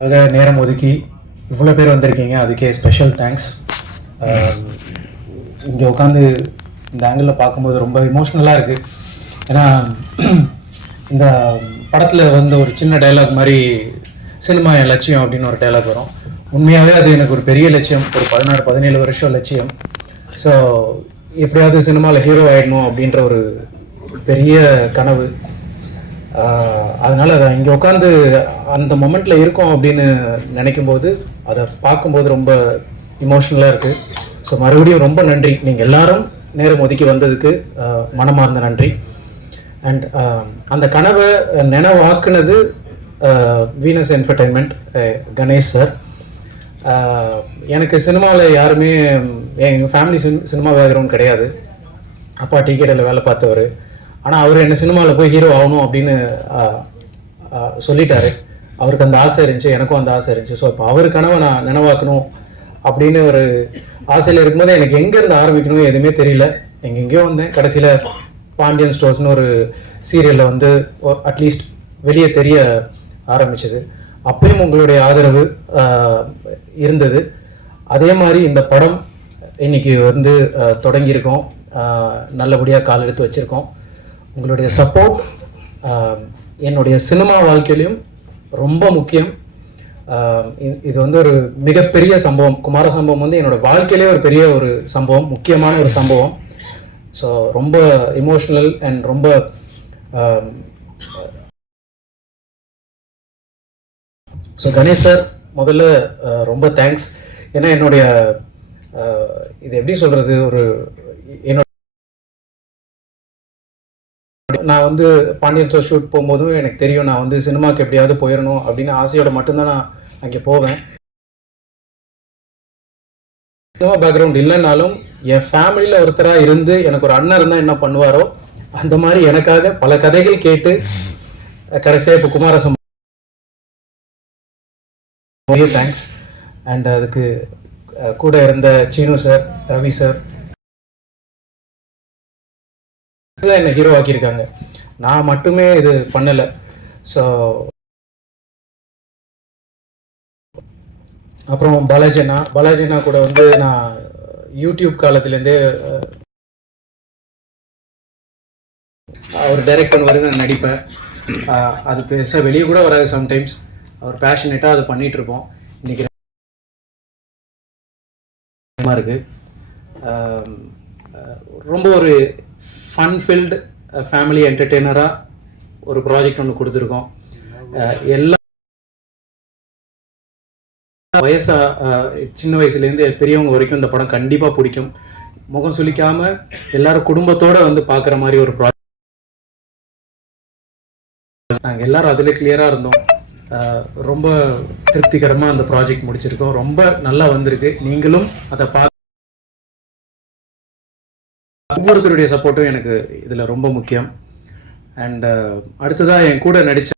அதுக்காக நேரம் ஒதுக்கி இவ்வளோ பேர் வந்திருக்கீங்க. அதுக்கே ஸ்பெஷல் தேங்க்ஸ் இங்கே உட்காந்து இந்த ஆங்கிளில் பார்க்கும்போது ரொம்ப இமோஷ்னலாக இருக்குது ஏன்னா இந்த படத்தில் வந்த ஒரு சின்ன டைலாக் மாதிரி சினிமா என் லட்சியம் அப்படின்னு ஒரு டைலாக் வரும். உண்மையாகவே அது எனக்கு ஒரு பெரிய லட்சியம். ஒரு பதினாறு பதினேழு வருஷம் லட்சியம். ஸோ எப்படியாவது சினிமாவில் ஹீரோ ஆயிடணும் அப்படின்ற ஒரு பெரிய கனவு. அதனால் இங்கே உட்காந்து அந்த மொமெண்ட்டில் இருக்கோம் அப்படின்னு நினைக்கும் போது அதை பார்க்கும்போது ரொம்ப இமோஷ்னலாக இருக்குது ஸோ மறுபடியும் ரொம்ப நன்றி. நீங்கள் எல்லாரும் நேரம் ஒதுக்கி வந்ததுக்கு மனமார்ந்த நன்றி. அண்ட் அந்த கனவை நினைவாக்குனது வீனஸ் என்டர்டைன்மெண்ட் கணேஷ் சார் எனக்கு சினிமாவில் யாருமே எங்கள் ஃபேமிலி சினிமா பேக்ரவுண்ட் கிடையாது. அப்பா டீ கடையில் வேலை பார்த்தவர். ஆனால் அவர் என்ன சினிமாவில் போய் ஹீரோ ஆகணும் அப்படின்னு சொல்லிட்டாரு. அவருக்கு அந்த ஆசை இருந்துச்சு எனக்கும் அந்த ஆசை இருந்துச்சு. ஸோ இப்போ அவர் கனவை நான் நினைவாக்கணும் அப்படின்னு ஒரு ஆசையில் இருக்கும்போது எனக்கு எங்கேருந்து ஆரம்பிக்கணும் எதுவுமே தெரியல. எங்கெங்கேயோ வந்தேன். கடைசியில் பாண்டியன் ஸ்டோர்ஸ்னு ஒரு சீரியலில் வந்து அட்லீஸ்ட் வெளியே தெரிய ஆரம்பிச்சது. அப்பயும் உங்களுடைய ஆதரவு இருந்தது. அதே மாதிரி இந்த படம் இன்னைக்கு வந்து தொடங்கியிருக்கோம். நல்லபடியாக கால் எடுத்து வச்சுருக்கோம். உங்களுடைய சப்போர்ட் என்னுடைய சினிமா வாழ்க்கையிலையும் ரொம்ப முக்கியம். இது வந்து ஒரு மிகப்பெரிய சம்பவம். குமார சம்பவம் வந்து என்னோட வாழ்க்கையிலே ஒரு பெரிய ஒரு சம்பவம் முக்கியமான ஒரு சம்பவம். ஸோ ரொம்ப இமோஷ்னல் அண்ட் ரொம்ப ஸோ கணேஷ் சார் முதல்ல ரொம்ப தேங்க்ஸ் ஏன்னா என்னுடைய இது எப்படி சொல்கிறது ஒரு என்னோட நான் வந்து பாண்டியன் ஸ்டோர் ஷூட் போகும்போதும் எனக்கு தெரியும் நான் வந்து சினிமாக்கு எப்படியாவது போயிடணும் அப்படின்னு ஆசையோட மட்டும்தான் நான் அங்கே போவேன். சினிமா பேக்ரவுண்ட் இல்லைனாலும் என் ஃபேமிலியில் ஒருத்தராக இருந்து எனக்கு ஒரு அண்ணன் இருந்தால் என்ன பண்ணுவாரோ அந்த மாதிரி எனக்காக பல கதைகள் கேட்டு கடைசியாக இப்போ குமாரசம் தேங்க்ஸ் அண்ட் அதுக்கு கூட இருந்த சீனு சார் ரவி சார் தான் என்னை ஹீரோ ஆக்கியிருக்காங்க. நான் மட்டுமே இது பண்ணலை. ஸோ அப்புறம் பாலாஜினா பாலாஜினா கூட வந்து நான் யூடியூப் காலத்துலேருந்தே அவர் டைரக்ட் பண்ணுவார் நான் நடிப்பேன். அது பெருசாக வெளியே கூட வராது சம்டைம்ஸ் அவர் பேஷனேட்டாக அதை பண்ணிட்டு இருப்போம் இன்னைக்கு ரொம்ப ஒரு ஃபன் ஃபில்டு ஃபேமிலி என்டர்டெய்னராக ஒரு ப்ராஜெக்ட் ஒன்று கொடுத்துருக்கோம். எல்லா வயசா சின்ன வயசுலேருந்து பெரியவங்க வரைக்கும் இந்த படம் கண்டிப்பாக பிடிக்கும். முகம் சுளிக்காம எல்லாரும் குடும்பத்தோட வந்து பார்க்குற மாதிரி ஒரு ப்ராஜெக்ட் நாங்கள் எல்லாரும் அதில் கிளியராக இருந்தோம். ரொம்ப திருப்திகரமாக அந்த ப்ராஜெக்ட் முடிச்சிருக்கோம். ரொம்ப நல்லா வந்திருக்கு. நீங்களும் அதை பார்த்து ஒவ்வொருத்தருடைய சப்போர்ட்டும் எனக்கு இதில் ரொம்ப முக்கியம். அண்ட் uh, அடுத்ததாக என் கூட நடித்த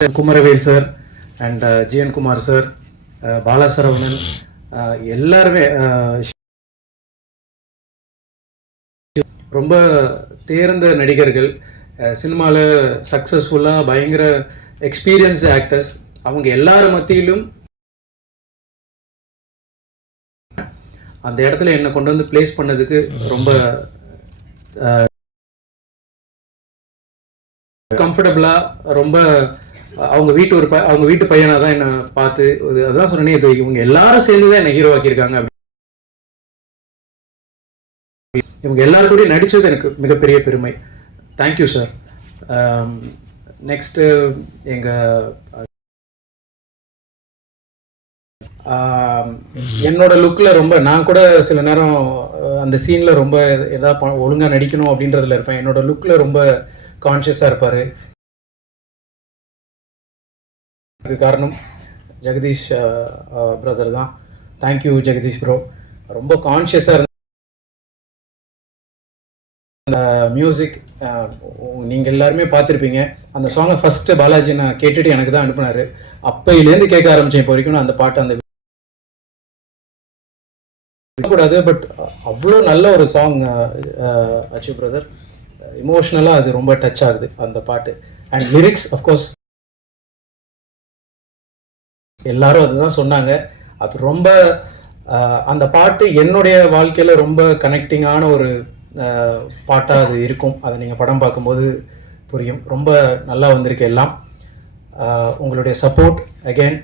Kumaravel sir and uh, GN Kumar sir uh, Balasaravanan எல்லாருமே ரொம்ப தேர்ந்த நடிகர்கள் சினிமாவில் சக்ஸஸ்ஃபுல்லாக பயங்கர எக்ஸ்பீரியன்ஸ் ஆக்டர்ஸ் அவங்க எல்லார் மத்தியிலும் அந்த இடத்துல என்னை கொண்டு வந்து ப்ளேஸ் பண்ணதுக்கு ரொம்ப கம்ஃபர்டபுளாக ரொம்ப அவங்க வீட்டு ஒரு ப அவங்க வீட்டு பையனாக தான் என்னை பார்த்து அதுதான் சொன்னேன் சொன்னேனே இது இவங்க எல்லாரும் சேர்ந்து தான் என்னை ஹீரோ ஆக்கியிருக்காங்க இவங்க எல்லாரும் கூட நடித்தது எனக்கு மிகப்பெரிய பெருமை. தேங்க்யூ சார் நெக்ஸ்ட்டு எங்கள் என்னோட லுக்கில் ரொம்ப நான் கூட சில நேரம் அந்த சீனில் ரொம்ப எதாவது ஒழுங்காக நடிக்கணும் அப்படின்றதுல இருப்பேன். என்னோட லுக்கில் ரொம்ப கான்ஷியஸாக இருப்பார். அதுக்கு காரணம் ஜெகதீஷ் பிரதர் தான். தேங்க்யூ ஜெகதீஷ் ப்ரோ ரொம்ப கான்ஷியஸாக இருந்த அந்த மியூசிக் நீங்கள் எல்லாருமே பார்த்துருப்பீங்க. அந்த சாங்கை ஃபஸ்ட்டு பாலாஜி நான் கேட்டுட்டு எனக்கு தான் அனுப்புனார். அப்போயிலேருந்து கேட்க ஆரம்பித்தேன் இப்போ வரைக்கும் நான் அந்த பாட்டு அந்த கூடாது பட் அவ்வளோ நல்ல ஒரு சாங் அச்சு பிரதர் இமோஷ்னலாக அது ரொம்ப டச் ஆகுது அந்த பாட்டு. அண்ட் லிரிக்ஸ் அஃப்கோர்ஸ் எல்லாரும் அதுதான் சொன்னாங்க. அது ரொம்ப அந்த பாட்டு என்னுடைய வாழ்க்கையில் ரொம்ப கனெக்டிங்கான ஒரு பாட்டாக அது இருக்கும். அதை நீங்கள் படம் பார்க்கும்போது புரியும். ரொம்ப நல்லா வந்திருக்கு எல்லாம். உங்களுடைய சப்போர்ட் அகெயின்